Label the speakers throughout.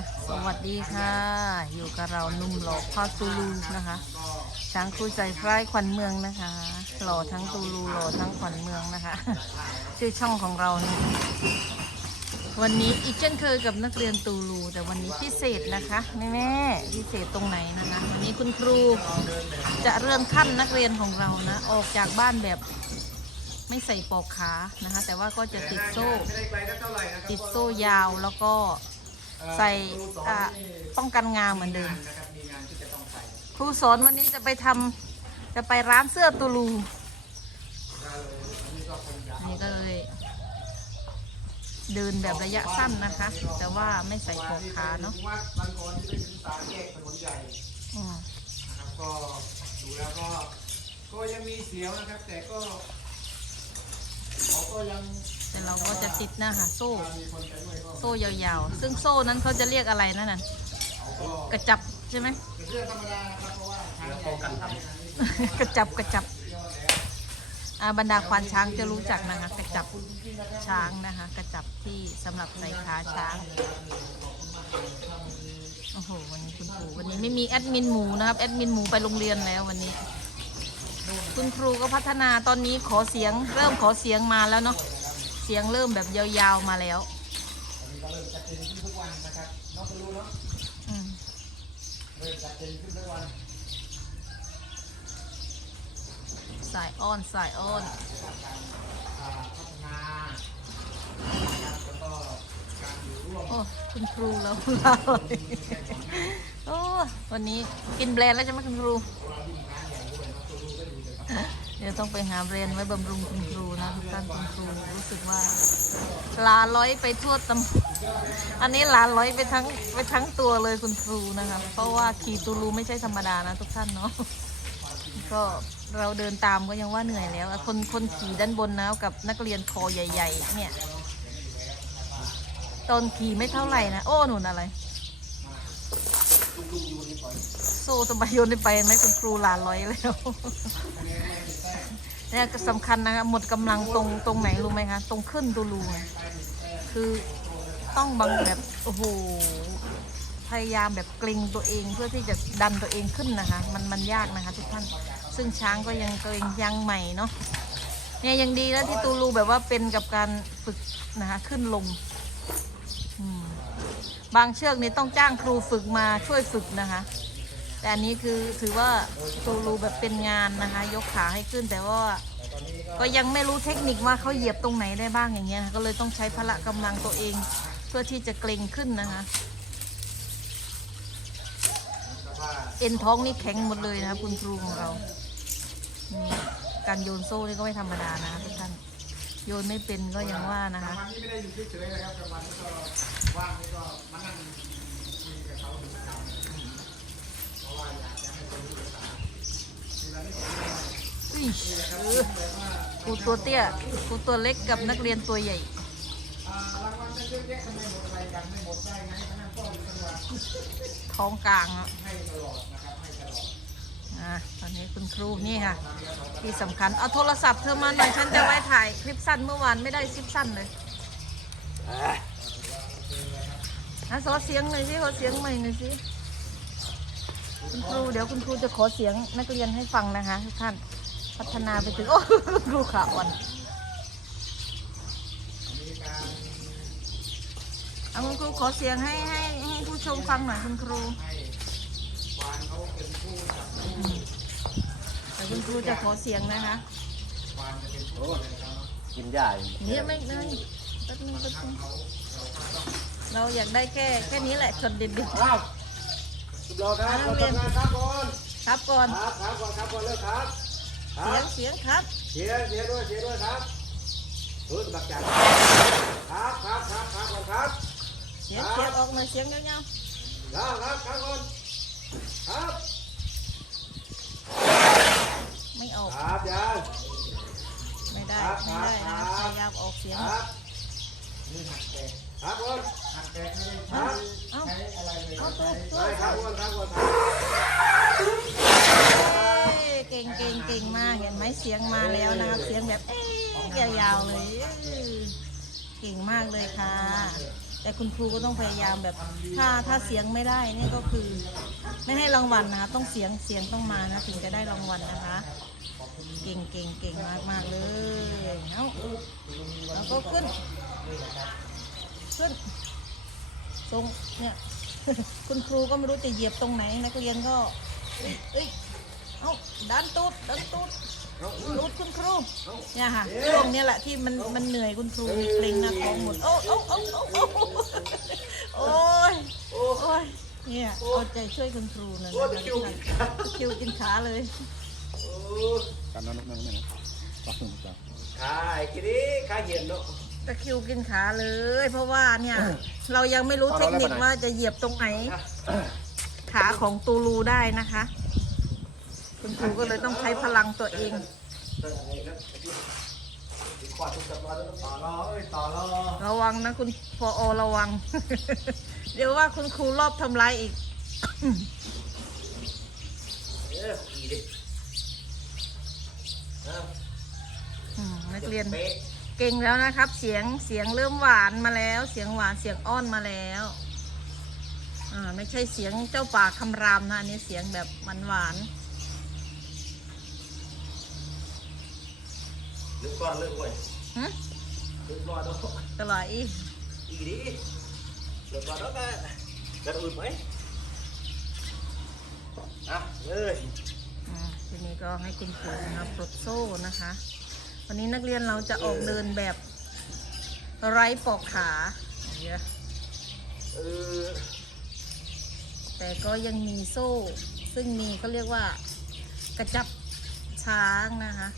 Speaker 1: อะสวัสดีค่ะ อยู่กับเราหนุ่มหล่อพ่อตูลูนะคะช้างคุยใจไพร่ขวัญเมืองนะคะ หล่อทั้งตูลูหล่อทั้งขวัญเมืองนะคะ ชื่อช่องของเรานะวันนี้อีกเช่นเคยกับนักเรียนตูลูแต่วันนี้พิเศษนะคะแม่แม่พิเศษตรงไหนนะคะ วันนี้คุณครูจะเลื่อนขั้นนักเรียนของเรานะ ออกจากบ้านแบบไม่ใส่ปอกขานะคะ แต่ว่าก็จะติดโซ่ ติดโซ่ยาวแล้วก็ ใส่อ่าป้องกันงาเหมือนเดิม
Speaker 2: นะครับมีงานที่จะต้องไป
Speaker 1: ครูสอนวันนี้จะไปทำจะไปร้านเสื้อตูลูนี่ก็เลย เดินแบบระยะสั้นนะคะ แต่ว่าไม่ใส่ปลอกขาเนาะ
Speaker 2: วัดบางกรที่เป็นสามแยกถนนใหญ่
Speaker 1: อืม
Speaker 2: นะครับก็ดูแล้วก็ก็ยังมีเสียวนะครับ แต่ก็เขาก็ยัง
Speaker 1: แต่เราก็จะติดหน้าค่ะโซ่ โซ่ยาวๆ ซึ่งโซ่นั้นเขาจะเรียกอะไรนั่นน่ะ
Speaker 2: ก
Speaker 1: ระจับใช่ไหม
Speaker 2: ก
Speaker 1: ระจับกระจับ บรรดาควานช้างจะรู้จักนะคะ กระจับช้างนะคะ กระจับที่สำหรับใส่ขาช้างโอ้โหวันนี้คุณครูวันนี้ไม่มีแอดมินหมูนะครับแอดมินหมูไปโรงเรียนแล้ววันนี้ คุณครูก็พัฒนาตอนนี้ขอเสียง เริ่มขอเสียงมาแล้วเนาะ สียงเริ่มแบบยาวๆมาแล้วอันนี้
Speaker 2: ก็เริ่มจัดเต็มขึ้นทุกวันนะครับน้องไปรู้เนาะ
Speaker 1: อืม
Speaker 2: เริ่มจัดเต็มขึ้นทุกวัน
Speaker 1: สายอ้อนสายอ้อน
Speaker 2: อ่าพัฒนานะครับแล้วก็การอยู่ร่วม
Speaker 1: โอ้คุณครูเราเราโอ้วันนี้กินแบรนด์แล้วใช่ไหมคุณครู เดี๋ยวต้องไปหาแบรนด์ไว้บำรุงคุณครูนะทุกท่านคุณครูรู้สึกว่าลาร้อยไปทั่วตำอันนี้ลาร้อยไปทั้งไปทั้งตัวเลยคุณครูนะคะ เพราะว่าขี่ตูรูไม่ใช่ธรรมดานะทุกท่านเนาะก็เราเดินตามก็ยังว่าเหนื่อยแล้ว คนคนขี่ด้านบนนะกับนักเรียนคอใหญ่ ๆ เนี่ย ตอนขี่ไม่เท่าไหร่นะ โอ้หนุนอะไรโซ่สบายโยนไปไหมคุณครูลานร้อยแล้ว เนี่ยก็สำคัญนะคะหมดกำลังตรงตรงไหนรู้ไหมคะตรงขึ้นตูรูคือต้องบังแบบโอ้โหพยายามแบบเกรงตัวเองเพื่อที่จะดันตัวเองขึ้นนะคะ มันมันยากนะคะทุกท่าน ซึ่งช้างก็ยังเกรงยังใหม่เนาะเนี่ยยังดีแล้วที่ตูรูแบบว่าเป็นกับการฝึกนะคะขึ้นลง บางเชือกนี่ต้องจ้างครูฝึกมาช่วยฝึกนะคะ แต่อันนี้คือถือว่าตูรูแบบเป็นงานนะคะ ยกขาให้ขึ้นแต่ว่าก็ยังไม่รู้เทคนิคว่าเขาเหยียบตรงไหนได้บ้างอย่างเงี้ยค่ะก็เลยต้องใช้พละกำลังตัวเอง เพื่อที่จะเกรงขึ้นนะคะ เอ็นท้องนี่แข็งหมดเลยนะคะคุณครูของเรานี่การโยนโซ่นี่ก็ไม่ธรรมดานะคะทุกท่านโยนไม่เป็นก็ยังว่านะคะ
Speaker 2: อุ้ยเอ
Speaker 1: อครูตัวเตี้ยครูตัวเล็กกับนักเรียนตัวใหญ่
Speaker 2: ท้องก
Speaker 1: ลางอะ
Speaker 2: ตอนะครับให้ตลอด
Speaker 1: อะตอนนี้คุณครูนี่ค่ะ ที่สำคัญ เอาโทรศัพท์เธอมาหน่อย ฉันจะไว้ถ่ายคลิปสั้นเมื่อวานไม่ได้คลิปสั้นเลยอะขอเสียงหน่อยสิขอเสียงใหม่หน่อยสิ คุณครูเดี๋ยวคุณครูจะขอเสียงนักเรียนให้ฟังนะคะทุกท่านพัฒนาไปถึงโอ้คุณครูขาอ่อนเอาคุณครูขอเสียงให้ให้ให้ผู้ชมฟังหน่อยคุณครู
Speaker 2: วานเขาเป็นผู้จับ
Speaker 1: แต่คุณครูจะขอเสียงนะคะ
Speaker 2: วานจะเป็นผู้อะไรนะครับ
Speaker 3: กินยาอยู่
Speaker 1: เนี่ยไม่ไม่แป๊บนึงแป๊บนึงเราอยากได้แค่แค่นี้แหละจดเด็ด
Speaker 2: ค รับสุดยอดครับขอทำงานครับก่อน
Speaker 1: ๆครับก่อน
Speaker 2: ครับครับก่อนครับก่อนเลิกครับค
Speaker 1: เสีย
Speaker 2: รั
Speaker 1: ง
Speaker 2: บ
Speaker 1: เสียงครับ
Speaker 2: เสียเสียด้วยเสียด้วยครับเออสมัครใจครับครับครับครับก่อนครับ
Speaker 1: เสียงเสียงออกมาเสียงยาว
Speaker 2: ครับครับครับก่อนครับ
Speaker 1: ๆไม่ออก
Speaker 2: ครับยาย
Speaker 1: ไม่ได้
Speaker 2: ครับ
Speaker 1: ไม่ได้
Speaker 2: ครั
Speaker 1: นะ
Speaker 2: บ
Speaker 1: พยายามออกเสียง
Speaker 2: ครับนี่หักแกะครับก่อนหักแกะไม่ได้ใช้
Speaker 1: เอ้า
Speaker 2: ใช้อะไรเลย
Speaker 1: เอาตัวตัว
Speaker 2: ใช่ครับ
Speaker 1: เก่งเก่งเก่งมากเห็นไหมเสียงมาแล้วนะครับเสียงแบบยาวๆเลยเก่งมากเลยค่ะ แต่คุณครูก็ต้องพยายามแบบ ถ้าถ้าเสียงไม่ได้นี่ก็คือ ไม่ให้รางวัลนะคะต้องเสียงเสียงต้องมานะถึงจะได้รางวัลนะคะ เก่งเก่งเก่งมากมากเลยเอ้าแล้วก็ขึ้น ขึ้นทรงเนี่ย คุณครูก็ไม่รู้จะเหยียบตรงไหนนักเรียนก็ เอ้ย เอ้ยเอาดันตูดดันตูดตูดคุณครูเนี่ยค่ะช่วงเนี้ยแหละที่มันมันเหนื่อยคุณครูมีเกรงหนะท้องหมด โอ้โอ้โอ้โอ้โอ้โอ้ยโอ้ยเนี่ยเอาใจช่วยคุณครูหน่อยนะคะทุกท่านคิวกินขาเลย
Speaker 3: การนั้นนั่นนั่นปักหนึ่งจ้ะ
Speaker 4: ขายกินดิขายเห็นเนาะ
Speaker 1: ตะคริวกินขาเลย เพราะว่าเนี่ย เรายังไม่รู้เทคนิคว่าจะเหยียบตรงไหน ขาของตูรูได้นะคะ คุณครูก็เลยต้องใช้พลังตัวเอง
Speaker 4: ควาดทุกจังหวัดแล้ว
Speaker 2: ต่อรอเอ้ยต่อรอ
Speaker 1: ระวังนะคุณปอระวัง เดี๋ยวว่าคุณครูรอบทำร้ายอีก
Speaker 4: เออขี่ดิเอา
Speaker 1: อืมนักเรียน
Speaker 4: เป๊ะ
Speaker 1: เก่งแล้วนะครับ เสียงเสียงเริ่มหวานมาแล้ว เสียงหวานเสียงอ้อนมาแล้วอ่าไม่ใช่เสียงเจ้าป่าคำรามนะอันนี้เสียงแบบหวานหวาน
Speaker 4: ลึกก่อนลึกเว้ย
Speaker 1: ๆหึ
Speaker 4: ลึกก่อนเนาะ
Speaker 1: ตลอดอี
Speaker 4: อีดิลึกก่อนเนาะก็จะอุ่นไหมอะเลย
Speaker 1: อืมทีนี้ก็ให้คุณครูนะครับปลดโซ่นะคะ วันนี้นักเรียนเราจะออกเดินแบบไร้ปอกขาเยอะ
Speaker 4: เออ
Speaker 1: แต่ก็ยังมีโซ่ ซึ่งมีเขาเรียกว่ากระจับช้างนะคะ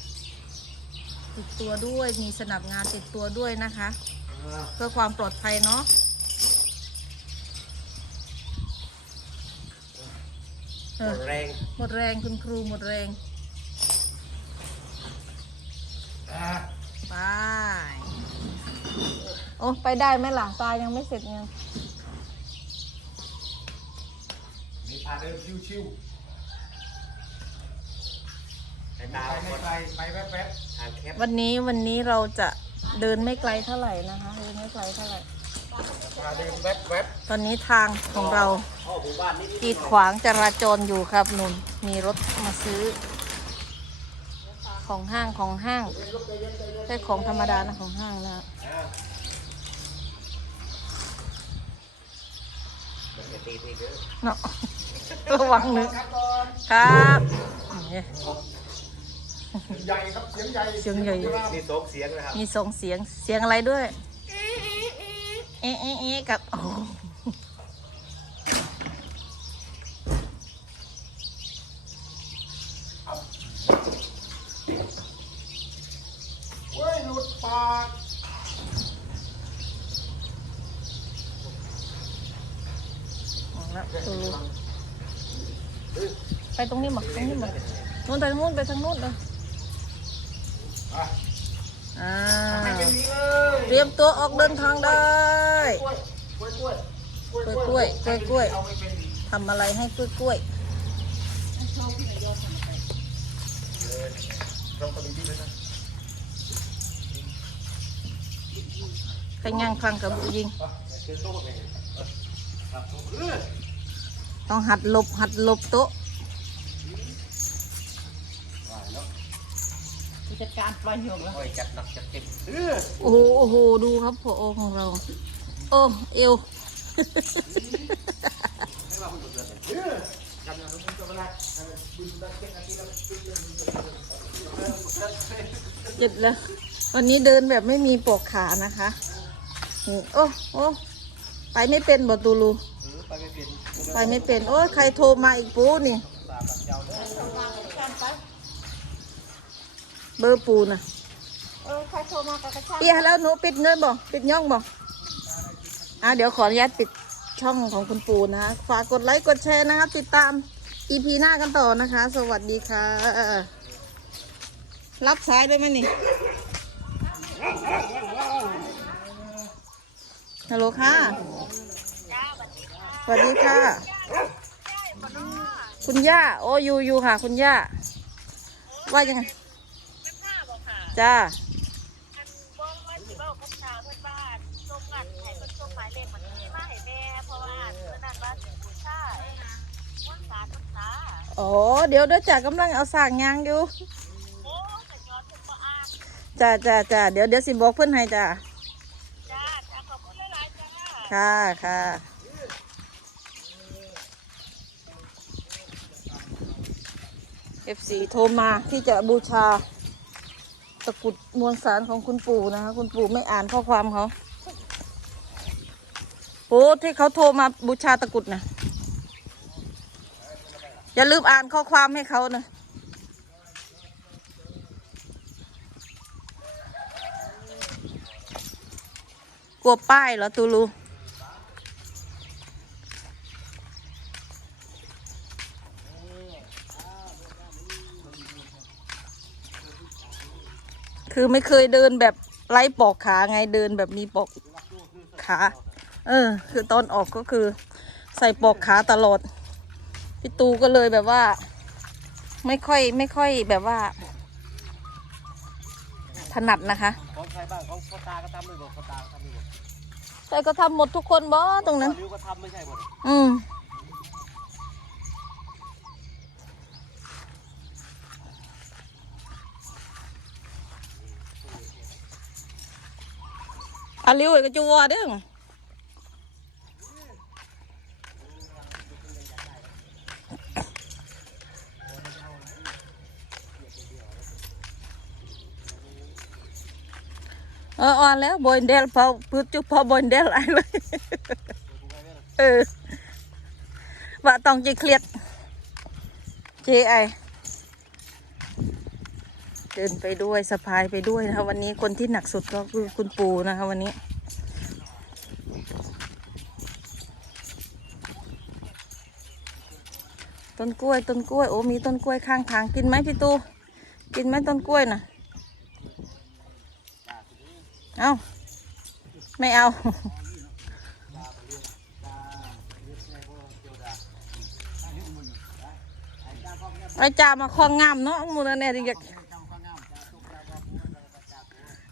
Speaker 1: ติดตัวด้วยมีสนับงานติดตัวด้วยนะคะ
Speaker 4: อะ
Speaker 1: เพื่อความปลอดภัยเนาะเออ
Speaker 4: แรง
Speaker 1: หมดแรงคุณครูหมดแรง
Speaker 4: อะ
Speaker 1: ไป โอ้ไปได้ไหมล่ะตายังไม่เสร็จไง
Speaker 2: มีพาเดินชิว
Speaker 4: สาย
Speaker 2: ๆ
Speaker 4: ตา
Speaker 2: ไป
Speaker 4: ก่
Speaker 2: ไม่
Speaker 4: อน
Speaker 2: ไกลไปแป๊บ
Speaker 4: ทางแคบ
Speaker 1: วันนี้วันนี้เราจะเดินไม่ไกลเท่าไหร่นะคะเดินไม่ไกลเท่าไหร่
Speaker 2: ๆพาเดินแป๊บ
Speaker 1: ตอนนี้ทางของเรา
Speaker 4: พ่อหมู่บ้านนี่
Speaker 1: กีดขวางจราจรอยู่ครับนุ่นมีรถมาซื้อ ของห้างของห้างใช่ของธรรมดานะของห้างนะ
Speaker 4: อะเดี๋ยวตีตีเด้อ
Speaker 1: เนาะระวังนึก
Speaker 2: ๆครับก่อน
Speaker 1: ครับเนี่ย
Speaker 2: ใหญ่ครับเสียงใหญ่
Speaker 1: เสียงใหญ่
Speaker 4: มีสองเสียงนะครับ
Speaker 1: มีส่งเสียงเสียงอะไรด้วย เอ๊ะเอ๊ะเอ๊ะกับโอ้
Speaker 2: เว้ยหลุดปาก
Speaker 1: ออกแล้วตูรู ไปตรงนี้มดตรงนี้มดนู้นไปทางนู้นไปทางนู้นเลย
Speaker 2: อ่าเป็นเลย
Speaker 1: เตรียมตัวออกเดินทางได้
Speaker 2: กล้วยกล้วยกล้วย
Speaker 1: กล้วยกล้วยทำอะไรให้กล้วยกล้วย
Speaker 2: เราก็มีที่เลยนะ
Speaker 1: ขยัางคลังกับบุยิง
Speaker 4: ต๊ะเลยครับเออ
Speaker 1: ต้องหัดหลบหัดหลบโต๊ะจัดการปล่อยหยกแล้ว
Speaker 4: โอ้ยจัดหนักจัดเต็มเออ
Speaker 1: โอ้โหโอ้โหดูครับพออของเรา โอ้เอว
Speaker 4: ไม่ว่าคุณเกิดเลย
Speaker 2: เออจำอย่างนั้นก็ไม่ได้ทำบุญได้แค่นาทีละนิดเดียว
Speaker 1: เจ็ดแล้ว วันนี้เดินแบบไม่มีปลอกขานะคะนี่โอ้โอ้ไปไม่เป็นบอตูลู
Speaker 4: เออ ไปไม่เป็น
Speaker 1: ไปไม่เป็น โอ้ยใครโทรมาอีกปูนี่
Speaker 4: ตาปัดเจ้าเด้อ
Speaker 1: เบอร์ปูน่ะ
Speaker 5: เออใครโทรมากับกระชาก
Speaker 1: เปียแล้วหนูปิดเงินบ่ปิดย่องบ่อะเดี๋ยวขออนุญาตปิดช่องของคุณปูนะคะฝากกดไลค์กดแชร์นะคะติดตาม EP หน้ากันต่อนะคะ สวัสดีค่ะ รับสายได้ไหมนี่ฮัลโหลค่ะ สวัสดีค่ะ คุณย่า โอ้ยูยูค่ะ คุณย่า ว่ายังไงจ้า
Speaker 5: โอ้เดี๋ย
Speaker 1: วเด้อจ่ากำลังเอาสางยางอยู่จ้าจ้าจ้าเดี๋ยวเดี๋ยวสิบอกเพื่อนให้จ้าจ้าขอบคุ
Speaker 5: ณหลายจ้า
Speaker 1: ค่ะค่ะ F4 โทรมาที่จะบูชาตะกุดมวลสารของคุณปู่นะคะ คุณปู่ไม่อ่านข้อความเขาปู่ที่เขาโทรมาบูชาตะกุดนะอย่าลืมอ่านข้อความให้เขานะกลัวป้ายเหรอตูลู คือไม่เคยเดินแบบไล่ปอกขาไงเดินแบบมีปอกขา เออ คือตอนออกก็คือ ใส่ปอกขาตลอดพี่ตูก็เลยแบบว่า ไม่ค่อยไม่ค่อยแบบว่า ถนัดนะคะ
Speaker 4: ของใครบ้างของพ่อตาก็ทำไม่หมดพ่อตาก็ทำไม่หมด
Speaker 1: แต่ก็ทำหมดทุกคนบ่ตรงนั้น
Speaker 4: ริ้วก็ทำไม่ใช่หมด
Speaker 1: อืม อาลิวก็จะวเด้งเอออ่อนแล้วบอยเดลพอพูดจุพอบอยเดลอะไอ้เลยเออว่าต้องจีเครียดเจไอ ดินไปด้วยสะพายไปด้วยนะคะวันนี้คนที่หนักสุดก็คือคุณปูนะคะวันนี้ ต้นกล้วยต้นกล้วยโอ้มีต้นกล้วยข้างทางกินไหมพี่ตูกินไหมต้นกล้วยน่ะเอาไม่เอาไอ้จ่ามาคลองงามเนาะมูลเนี่ยจริงๆ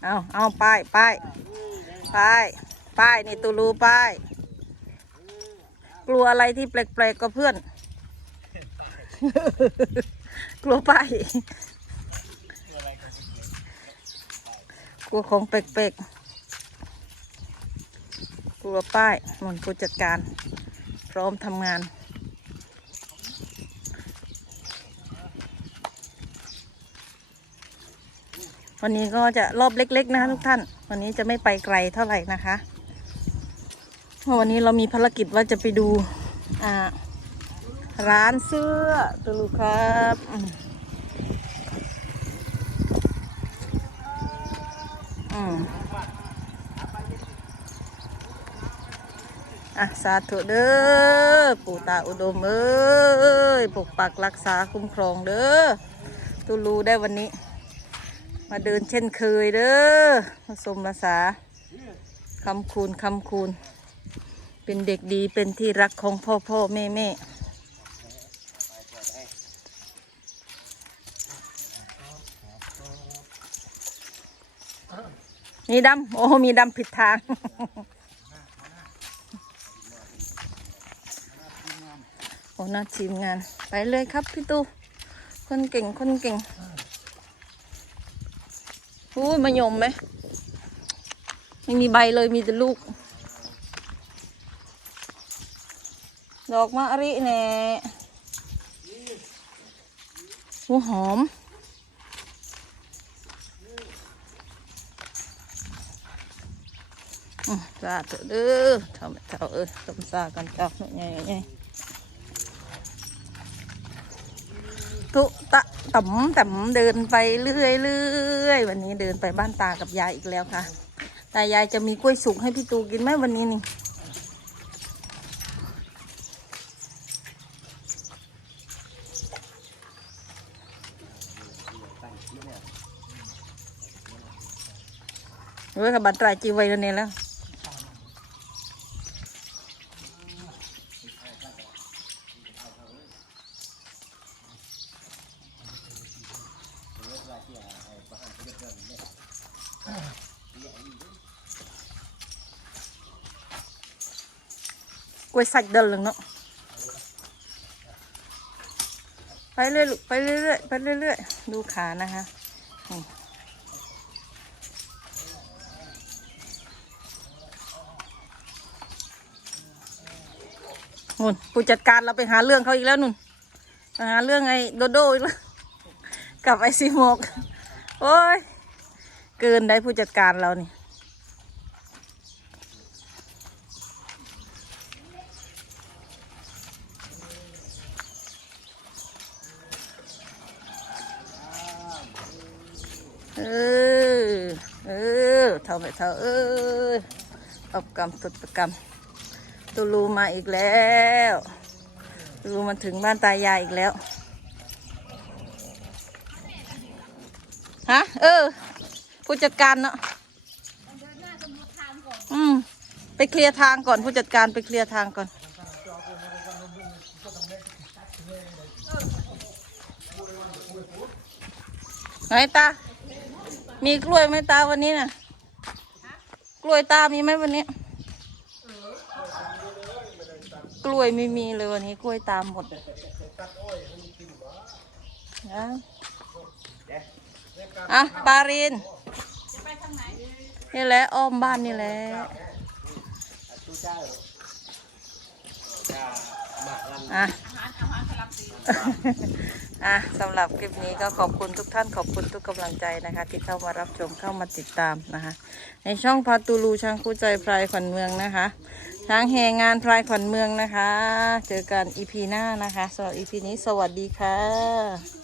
Speaker 1: เอาเอาไปไปไปไปนี่ตูรูไปกลัวอะไรที่แปลกๆก็เพื่อน กลัวป้ายกลัวของแปลกๆ กลัวป้ายหมันผู้จัดการ พร้อมทำงาน วันนี้ก็จะรอบเล็ก ๆ นะคะทุกท่าน วันนี้จะไม่ไปไกลเท่าไหร่นะคะเพราะวันนี้เรามีภารกิจว่าจะไปดูอ่าร้านเสื้อตูลูครับอืมอะสาธุเด้อปู่ตาอุดมเอ้ยปกปักรักษาคุ้มครองเด้อตูลูได้วันนี้ มาเดินเช่นเคยเด้อมาสมภาษาคำคูณคำคูณ เป็นเด็กดีเป็นที่รักของพ่อพ่อแม่แม่มีดำ โอ้ มีดำผิดทาง โอ้น่าทีมงาน ไปเลยครับพี่ตู คนเก่ง คนเก่ง อู้มายมไหมไม่มีใบเลยมีแต่ลูก ดอกมะริแน่หัวหอมอืมจ้าเถอะเด้อท่าไมเท่าเออสมซากันจ้าหน่อยไงไงตุตะ ต่ำต่ำเดินไปเรื่อยเรื่อยวันนี้เดินไปบ้านตากับยายอีกแล้วค่ะ ตายายจะมีกล้วยสุกให้พี่ตูกินไหมวันนี้นี่เว้ยกับบัตรตรายจีไว้แล้วเนี่ยแล้ว กล้วย sạch đơn lần đó เรื่อยๆไปเรื่อยๆไปเรื่อยๆดูขานะคะนุ่นผู้จัดการเราไปหาเรื่องเขาอีกแล้วนุ่นไปหาเรื่องไอ้โดโดอีกแล้วกับไอซีโมกโอ้ยเกินได้ผู้จัดการเรานี่ เออ เออ เท่าไม่เท่าเออเอากรรมตุดประกรรมตูรูมาอีกแล้วตูรูมันถึงบ้านตายายอีกแล้ว ฮะ เออ ผู้จัดการเนาะอืม ไปเคลียร์ทางก่อนผู้จัดการไปเคลียร์ทางก่อนไหนตา มีกล้วยไหมตาวันนี้น่ะ กล้วยตามีไหมวันนี้ กล้วยไม่มีเลยวันนี้กล้วยตามหมดนะอะปารินนี่แหละอ้อมบ้านนี่แหละอะ อะสำหรับคลิปนี้ก็ขอบคุณทุกท่านขอบคุณทุกกำลังใจนะคะ ที่เข้ามารับชมเข้ามาติดตามนะคะ ในช่องพาตูลูช้างคู่ใจพรายขวัญเมืองนะคะ ช้างแห่งานพรายขวัญเมืองนะคะ เจอกันอีพีหน้านะคะสำหรับอีพีนี้สวัสดีค่ะ